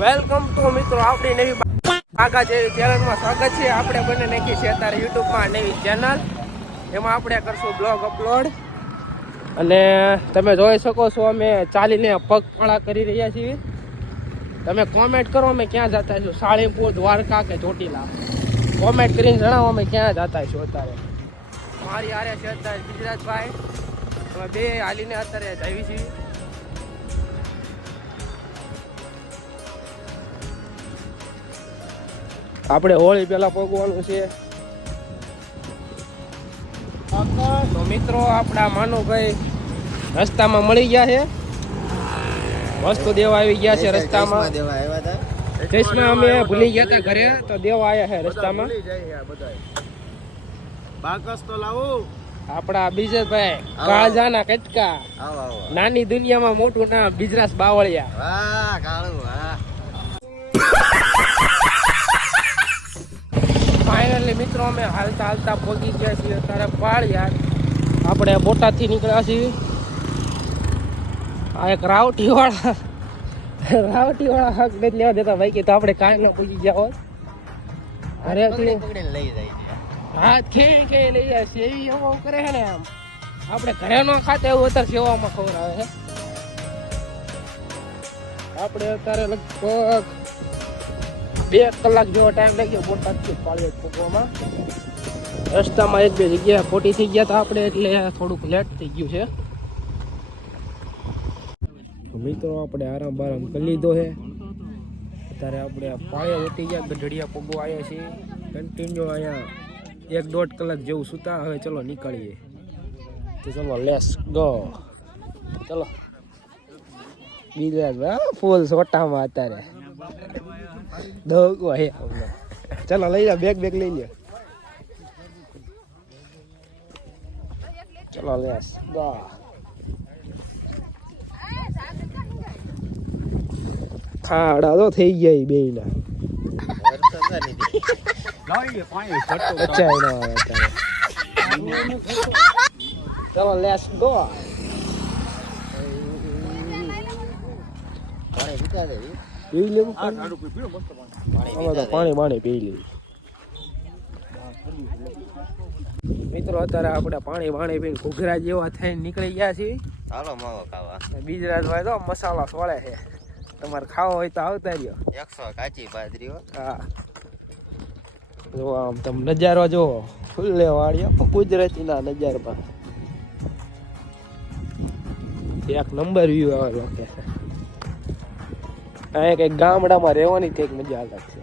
Welcome to મિત્રો આપણી નવી બાગા જેવી ચેનલમાં સ્વાગત છે. આપણે બંને નાખી છે અત્યારે યુટ્યુબમાં નવી ચેનલ, એમાં આપણે કરશું બ્લોગ અપલોડ. અને તમે જોઈ શકો છો અમે ચાલીને પગપાળા કરી રહ્યા છીએ. તમે કોમેન્ટ કરો અમે ક્યાં જતા છો, સાળીપુર, દ્વારકા કે ચોટીલા. કોમેન્ટ કરીને જણાવો અમે ક્યાં જતા છો. અત્યારે મારી આરે છે અત્યારે ગુજરાતભાઈ, અમે બે હાલીને અત્યારે આવી છીએ. આપણે હોળી પેલા પગવાનું છે. તો મિત્રો આપણા માનુભાઈ રસ્તામાં મળી ગયા છે, વસ્તુ દેવા આવી ગયા છે રસ્તામાં. ચશ્મા અમે ભૂલી ગયા હતા ઘરે, તો દેવા આવ્યા છે રસ્તામાં. આપણા બીજેભાઈ કાળજાના કટકા, નાની દુનિયામાં મોટું નામ બિજરાસ બાવળિયા. ફાઇનલી મિત્રો અમે હાલતા હાલતા પહોંચી ગયા છીએ અત્યારે પાળિયાદ. આપણે બોટાદથી નીકળ્યા છીએ. આ એક રાવટી વાળા હક નથી લેવા દેતા ભાઈ, કે તો આપણે કાંઈ ન પહોંચી ગયા હોત. અરે હાથ ખેઈ લઈ જાય છે એવી એવો કરે છે ને. આમ આપણે ઘરે ન ખાતા એવું અત્યારે સેવામાં ખવડાવે છે. આપણે અત્યારે લગભગ 2 કલાક જેવો ટાઈમ લાગ્યો બોટાદથી પાળિયાદ પહોંચવામાં. રસ્તામાં 1-2 જગ્યાએ ખોટી થઈ ગયા હતા આપણે, એટલે થોડુંક લેટ થઈ ગયું છે. મિત્રો આપણે આરામ કરી લીધો છે. અત્યારે આપણે પાળિયાદ ઉઠી ગયા, ગઢડિયા પગો આવ્યા છીએ. કન્ટિન્યુ અહીંયા 1-1.5 કલાક જેવું સૂતા. હવે ચલો નીકળીએ. તો ચલો લેટ્સ ગો. ચલો બીજા ફૂલ સોટામાં અત્યારે દોગો હે. ચલો લઈ જા, બેગ લઈ લે. ચલો લેટ્સ ગો. ખાડા તો થઈ ગયા બે ના. ચલો લેટ્સ ગો. પી લેવું પાણી પી લેવું. મિત્રો અત્યારે આપણે પાણી પીને ઘૂઘરા જેવા થઈને નીકળી ગયા છીએ. હાલો માવો ખાવા. બીજરાભાઈ તો મસાલા સોળે છે. તમારે ખાવો હોય તો આવતા રહ્યો. 100 કાચી બાજરી. હા જો આમ તમે નજારો જોવો, ફૂલે વાળી કુદરતીના નજારમાં એક નંબર વ્યૂ આવેલો છે. આ એક ગામડામાં રહેવાની તે એક મજા અલગ છે.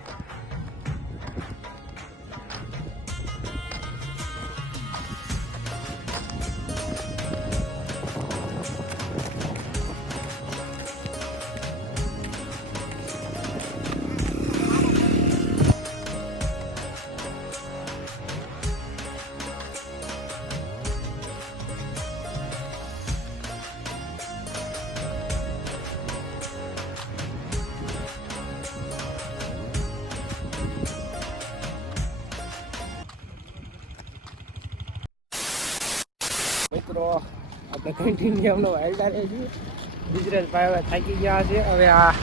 મિત્રો આપણે કન્ટિન્યુ એમનો હેલ્ડા રહે છે. ગુજરાતભાઈ હવે થાકી ગયા છે. હવે આ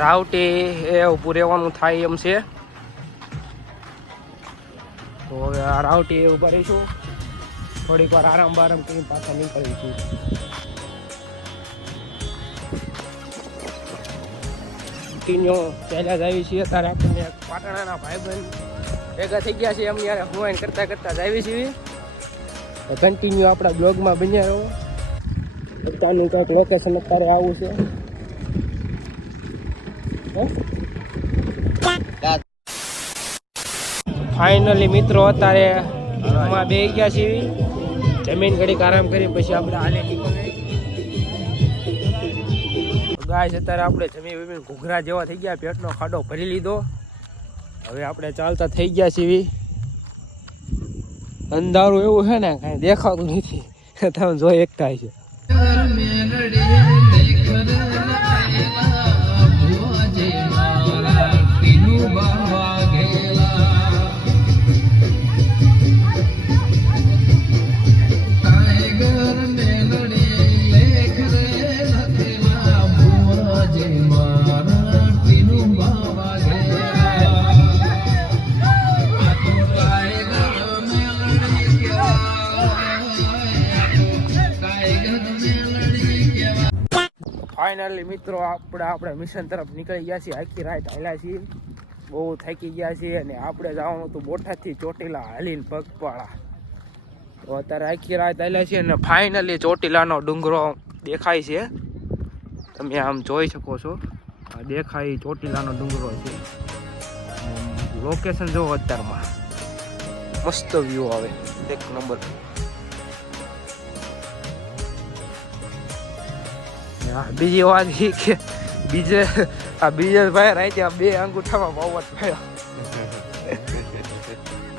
રાવટી એ ઊભું રહેવાનું થાય એમ છે. તો હવે આ રાવટી એ ઊભા રહીશું. થોડીક વાર આરામ કરીને પાછા નીકળીશું. કન્ટિન્યુ ચાલ્યા જ આવી છીએ. અત્યારે આપણને પાટણાના ભાઈબંધ ભેગા થઈ ગયા છે. એમની યારે હુવાઈન કરતા જ આવી છીએ. કન્ટિન્યુ આપણા બ્લોગમાં બન્યા રહો. અત્યારનું કંઈક લોકેશન અત્યારે આવું છે. ફાઇનલી મિત્રો અત્યારે માં બે ગયા છીએ. જમીન ઘડીક આરામ કરી પછી આપણે હાલે નીકળીએ. ગાય અત્યારે આપણે જમીન ઘૂઘરા જેવા થઈ ગયા, પેટનો ખાડો ભરી લીધો. હવે આપણે ચાલતા થઈ ગયા છીએ. અંધારું એવું છે ને કઈ દેખાતું નથી. તમે જોઈ એકતા છે. ફાઇનલી મિત્રો આપણે મિશન તરફ નીકળી ગયા છીએ. આખી રાત હાલ્યા છીએ, બહુ થાકી ગયા છીએ અને આપણે જવાનું હતું બોટાદથી ચોટીલા હાલીને પગપાળા. તો અત્યારે આખી રાત હાલ્યા છીએ અને ફાઇનલી ચોટીલાનો ડુંગરો દેખાય છે. તમે આમ જોઈ શકો છો, આ દેખાય ચોટીલાનો ડુંગરો છે. લોકેશન જોવો અત્યારમાં, મસ્ત વ્યૂ આવે એક નંબર. બીજી વાત એ કે બીજે ભાઈ રાતે બે અંગૂઠામાં બાવટ થયો.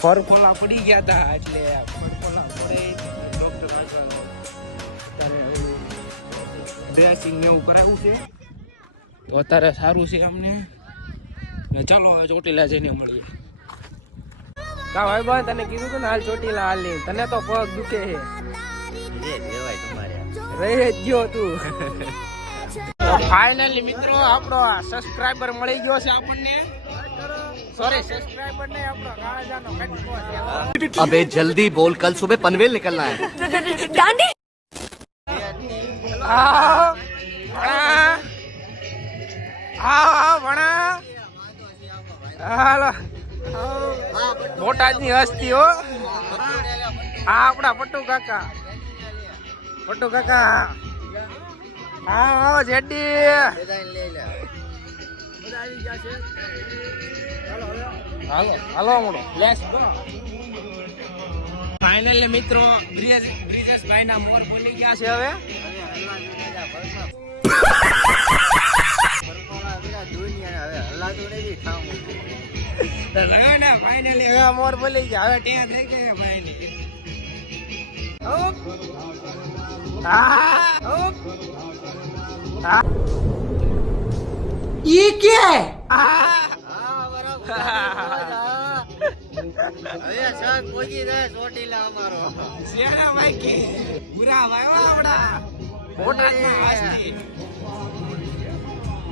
ફરફોલા પડી ગયા હતા એટલે ફરફોલા પડે ડોક્ટર અત્યારે ડ્રેસિંગ ને એવું કરાવ્યું છે. તો અત્યારે સારું છે અમને. ચાલો હવે ચોટીલા જઈને મળીએ. કા ભાઈ બા તને કીધું તું ને હાલ ચોટીલા હાલ નહીં, તને તો પગ દુખે છે. રહી જ ગયો તું. ફાઇનલી મિત્રો આપણો સબસ્ક્રાઇબર મળી ગયો છે આપણને. સોરી સબસ્ક્રાઇબર નહીં, આપણો કાળજાનો કટકો છે. अबे जल्दी बोल, कल सुबह पनवेल निकलना है. હાલો બોટાદની હસ્તી હો. આપણા પટ્ટુ કાકા. હા જેડી હાલો મોડો લેટ્સ ગો. ફાઇનલી મિત્રો બ્રિજેશભાઈ ના મોર બોલી ગયા છે. હવે ફાઇનલી હવે મોર બોલી ગયા. હવે ત્યાં થઈ ગયા ફાઇનલી. ये क्या है?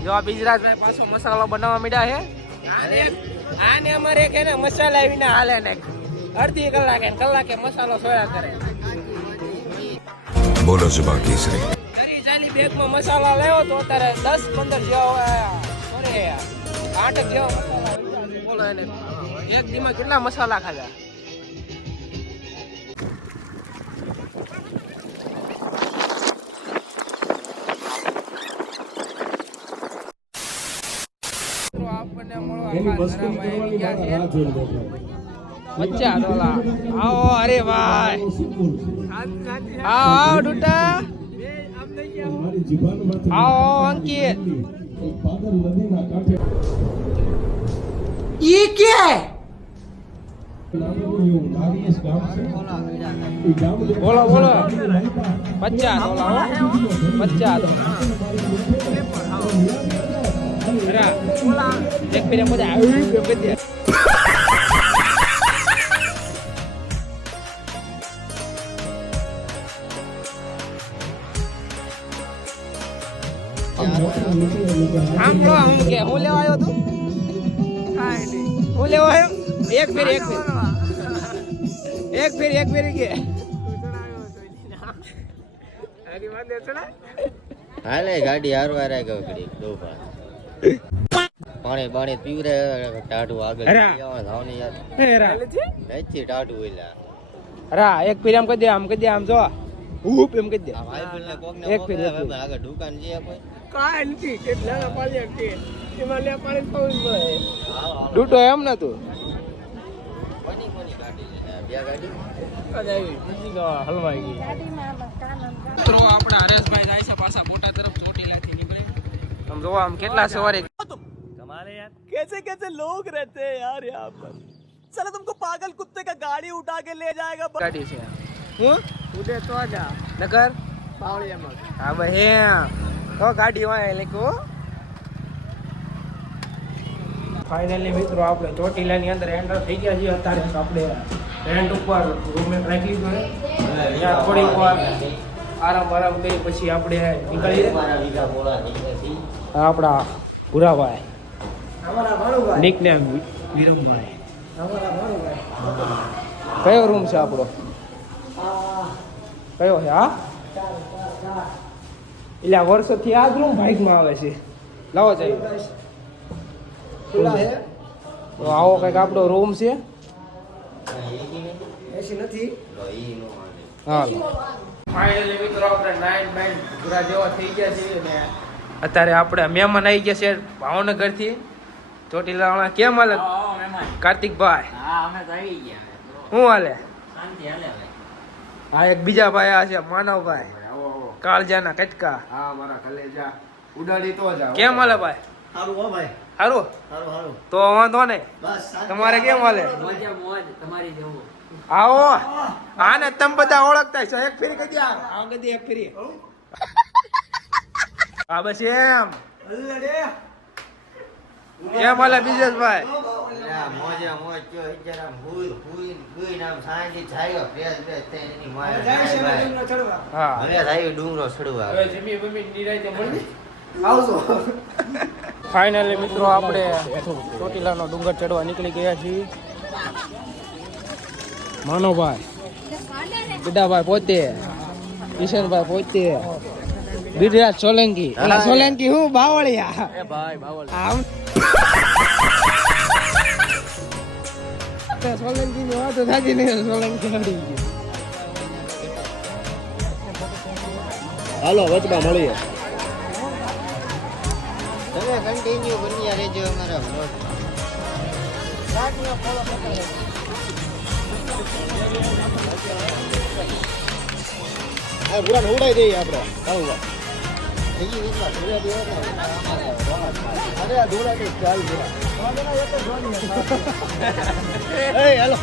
જો બિજરાજભાઈ પાછો મસાલો બનાવવા માંડ્યા છે. આને અમારે કે ને મસાલા વિના હાલે ને અડધી કલાકે મસાલો સોયા કરે. બોલો સુબહ કેસરી. ચાલી બેગમાં મસાલા લેવો તો અત્યારે 10-15 જેવા સોરી 8 જેવા મસાલા બોલો એને. એક દીમાં કેટલા મસાલા ખાધા. આપણને બચ્ચા ડોલા આવો. અરે ભાઈ આવો ડૂટા. આવો અંકિત. ये क्या है? બોલો 50 ડોલા 50. એક પેલા બધા આવી. સાંભળો હું કે હું લેવા આવ્યો તું. હું લેવા આવ્યો એક ફેર કે હાલે ગાડી હારવાર ગયો ઘડી દો પાણી પીવરે ટાઢું આગળ ધાવની યાર નથી ટાઢું એલા. અરે એક ફેર આમ કહી દે આમ જો ઉપ એમ કહી દે. એક ફેર આગળ દુકાન છે કોઈ કાંઈ નથી. કેટલા પાણી કે એમાં લે પાણી પાવું પડે. ડૂટો એમ ન તું કોની ગાડી બે ગાડી હલવાઈ ગઈ. મિત્રો આપણા હરેશભાઈ જાય છે પાછા બોટા તરફ ચોટીલાથી નીકળી. તમે જોવો આમ કેટલા સવારે कमाल है यार, कैसे कैसे लोग रहते हैं यार यहाँ पर. साला तुमको पागल कुत्ते का गाड़ी उठा के ले जाएगा. ગાડી છે હું ઉડે તો જા નગર પાવળિયામાં. હા ભાઈ તો ગાડી વાય લેકો. ફાઇનલી મિત્રો આપણે ચોટીલાની અંદર એન્ટર થઈ ગયા છીએ. અત્યારે આપણે રેન્ટ ઉપર રૂમ રાખી લીધો છે. ત્યાં થોડીક વાર આરામ કરી પછી આપણે નીકળીએ. આપણા ભૂરાભાઈ નિકનેમ વિરમભાઈ. કયો રૂમ છે આપણો? કયો છે? હા એટલે આ વર્ષોથી આ જ રૂમ બાઇકમાં આવે છે. લાવો જાય તો આવો કંઈક આપણો રૂમ છે. એસી નથી. હા ફાઇનલી મિત્રો આપણે નાઇન બાઈન પૂરા જેવા થઈ ગયા છીએ ને અત્યારે આપણે મહેમાન આવી ગયા છે ભાવનગરથી. ચોટીલા કેમ હાલે કાર્તિકભાઈ? હા અમે તો આવી ગયા. શું હાલે? શાંતિ હાલે ભાઈ. હા એક બીજા ભાઈ આ છે માનવભાઈ કાળજાના કટકા. હા મારા કલેજા ઉડાડી તો જાવ. કેમ હાલે ભાઈ? સારું હો ભાઈ. સારું સારું સારું. તો વાંધો નહીં. બસ તમારે કેમ હાલે? મજા મોજ તમારી જેવું. આવો આને તમે બધા ઓળખતા છો. એક ફેરી કદી આ કદી એક ફેરી. હા બસ એમ. કેમ હાલે બિજેશભાઈ? મોજે મોજ જો જરા હુઈ નામ સાંજે જાયો ફ્રેશ ફ્રેશ થઈને એની માય હા હવે જાયો ડુંગરો ચડવા. હવે જમી બમી નિરાયતે મળી. આવજો. ફાઇનલી મિત્રો આપણે ચોટીલાનો ડુંગર ચડવા નીકળી ગયા છીએ. માનવભાઈ, બિડાભાઈ પોતે, કિશનભાઈ પોતે, બિરરાજ સોલંકી. એલા સોલંકી હું બાવળિયા. એ ભાઈ બાવળ. આમ સોલંકી ની વાતો થાતી નહીં. સોલંકી હડી ગયું. હાલો વચમાં મળીએ. તમે કન્ટિન્યુ બન્યા રહેજો અમારા બ્લોગ. આ પૂરા ઉડાઈ દઈએ આપણે. ચાલો બીજી વીજમાં ધીરે ધીરે અરે આ ધોળા તો ચાલ જરા. એ હાલો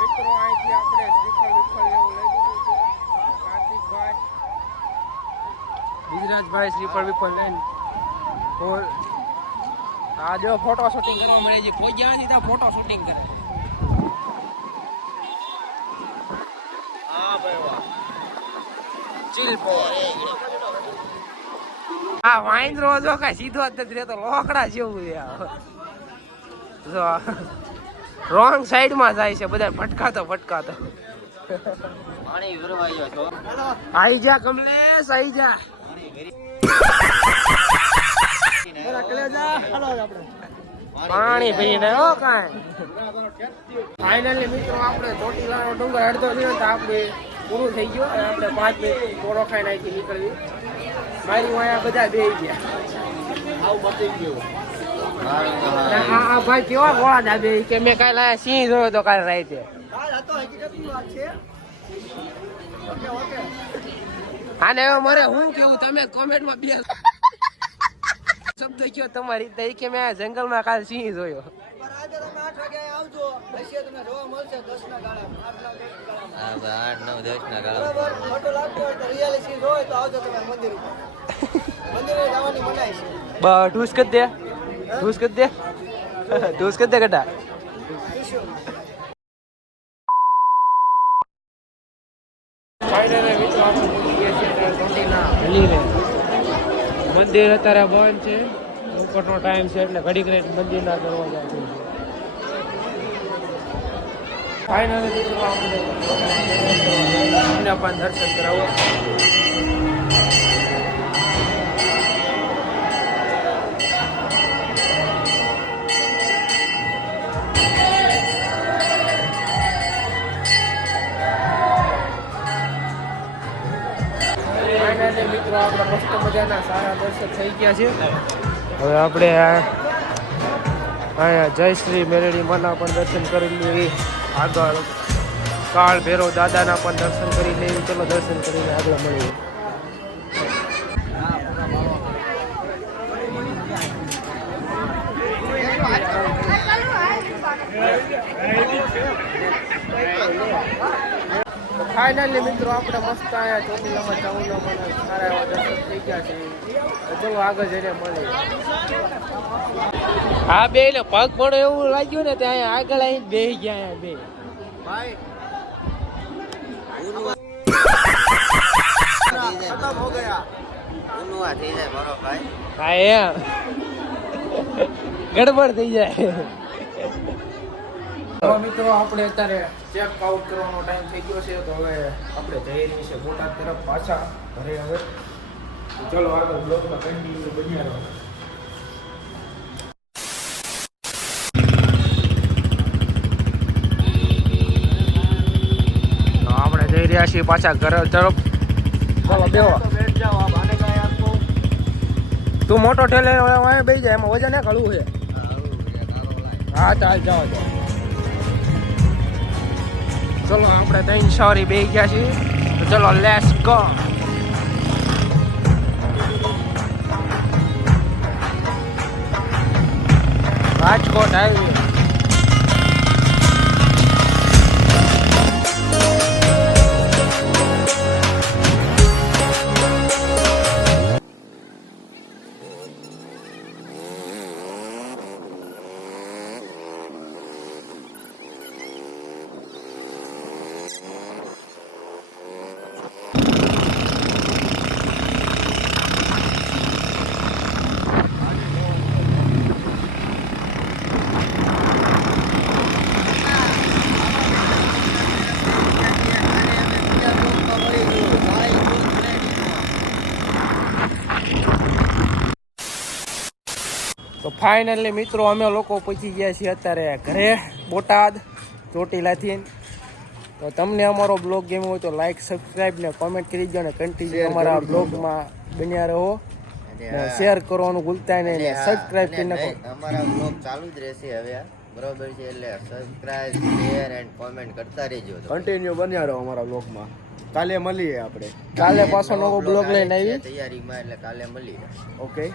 મિત્રો અહીંથી આપણે શ્રીફળ વિફળ એવું લઈ લીધું છે. કાર્તિકભાઈ, બિજરાજભાઈ શ્રીફળ વિફળ લઈને આ જો ફોટો શૂટિંગ કરવા મળે છે. કોઈ ગયા નથી ત્યાં ફોટો શૂટિંગ કરે. હા ભાઈ વાહ. ચીલ આ વાંદરો જો કઈ સીધો જ નથી રહેતો. લોકડા જેવું છે. જો રોંગ સાઈડ માં જાય છે. બધા ભટકાતો પાણી ભરવા ગયો છો. આઈ જા કમલેશ, આઈ જા. પાણી પીને હો કાંઈ. ફાઇનલી મિત્રો આપણે ચોટીલાનો ડુંગર અડધો થયો તો આપણે પૂરું થઈ ગયું. આપણે 5 મિનિટ કોરો ખાઈને અહીંથી નીકળવી. મારી વાયા બધા બેહી ગયા. આવું બતાવી ગયું. આ ભાઈ કેવા ગોળા દાબે કે મેં કાલે સિંહ જોયો તો કાલે રાતે. આ તો હકીકતની વાત છે. Okay okay. આને હવે મારે હું કેવું, તમે કોમેન્ટમાં બે શબ્દ કયો તમારી રીતે કે મેં જંગલમાં કાલે સિંહ જોયો. પણ આજે તમે 8 વાગે આવજો. પછી તમને જોવા મળશે 10 ના ગાળામાં. 8 ના 10 ગાળામાં. 8 9 10 ના ગાળા. બરાબર. ફોટો લાગતો હોય તો રિયાલિટી જોઈ તો આવજો તમે મંદિર ઉપર. મંદિરે જવાની મનાઈ છે. ઢૂસ કરી દે, ઢૂસ કરી દે, ઢૂસ કરી દે ગડા. ફાઇનલી મિત્રો આપણે પહોંચી ગયા છીએ ચોટીલા હલીને. મંદિર અત્યારે બંધ છે. ઉપરનો ટાઈમ છે એટલે ઘડીક રહીને મંદિરના દરવાજા ખુલશે. ફાઇનલી મિત્રો આપણે પણ દર્શન કરાવો. મિત્રો આપણે મસ્ત મજાના સારા દર્શન થઈ ગયા છે. હવે આપણે અહીંયા જયશ્રી મેરડી માના પણ દર્શન કરી લેવી. આગળ કાળ ભૈરવ દાદાના પણ દર્શન કરી લેવી. ચલો દર્શન કરીને આગળ મળીએ. ફાઇનલી મિત્રો આપણે મસ્ત અહીંયા ચોટીલામાં ચાઉના મને સારા એવા દર્શન થઈ ગયા છે. તો ચલો આગળ જઈને મળીએ. હા બે એટલે પગ પડે એવું લાગ્યું ને ત્યાં આગળ આવીને બેસી ગયા બે ભાઈ खत्म हो गया ઉનુઆ થઈ જાય મારો ભાઈ. હા એમ ગડબડ થઈ જાય. તો મિત્રો આપણે અત્યારે ચેક આઉટ કરવાનો ટાઈમ થઈ ગયો છે. તો હવે આપણે જઈ રહી છે બોટાદ તરફ પાછા ઘરે. હવે તો ચલો આગળ બ્લોગમાં કન્ટિન્યુ બન્યા રહો. તો આપણે જઈ રહ્યા છીએ પાછા ઘર તરફ. ચલો બેહો. बैठ जाओ आप आने का है आपको તું મોટો ઠેલે બેસી જાય, એમાં વજન હળવું છે. હા ચાલ જાઓ જાઓ. ચલો આપણે 3 સવારી બેસી ગયા છીએ. તો ચલો લેટ્સ ગો. રાજકોટ હાઈવે. તો ફાઇનલી મિત્રો અમે લોકો પહોંચી ગયા છીએ અત્યારે ઘરે બોટાદ ચોટીલાથી. તો તમને અમારો બ્લોગ ગમ્યો હોય તો લાઈક સબસ્ક્રાઈબ ને કોમેન્ટ કરી દો, અને કન્ટિન્યુ અમારા બ્લોગમાં બન્યા રહો. શેર કરવાનું ભૂલતા નહીં, ને સબસ્ક્રાઈબ કરી નાખો. અમારા બ્લોગ ચાલુ જ રહેશે હવે, બરોબર છે? એટલે સબસ્ક્રાઇબ, શેર એન્ડ કોમેન્ટ કરતા રહેજો. कंटिन्यू बन्या रहो हमारा ब्लॉग में. काले મળીએ આપણે. કાલે પાછો નવો બ્લોગ લઈને આવી. તૈયારીમાં, એટલે કાલે મળીએ. ओके.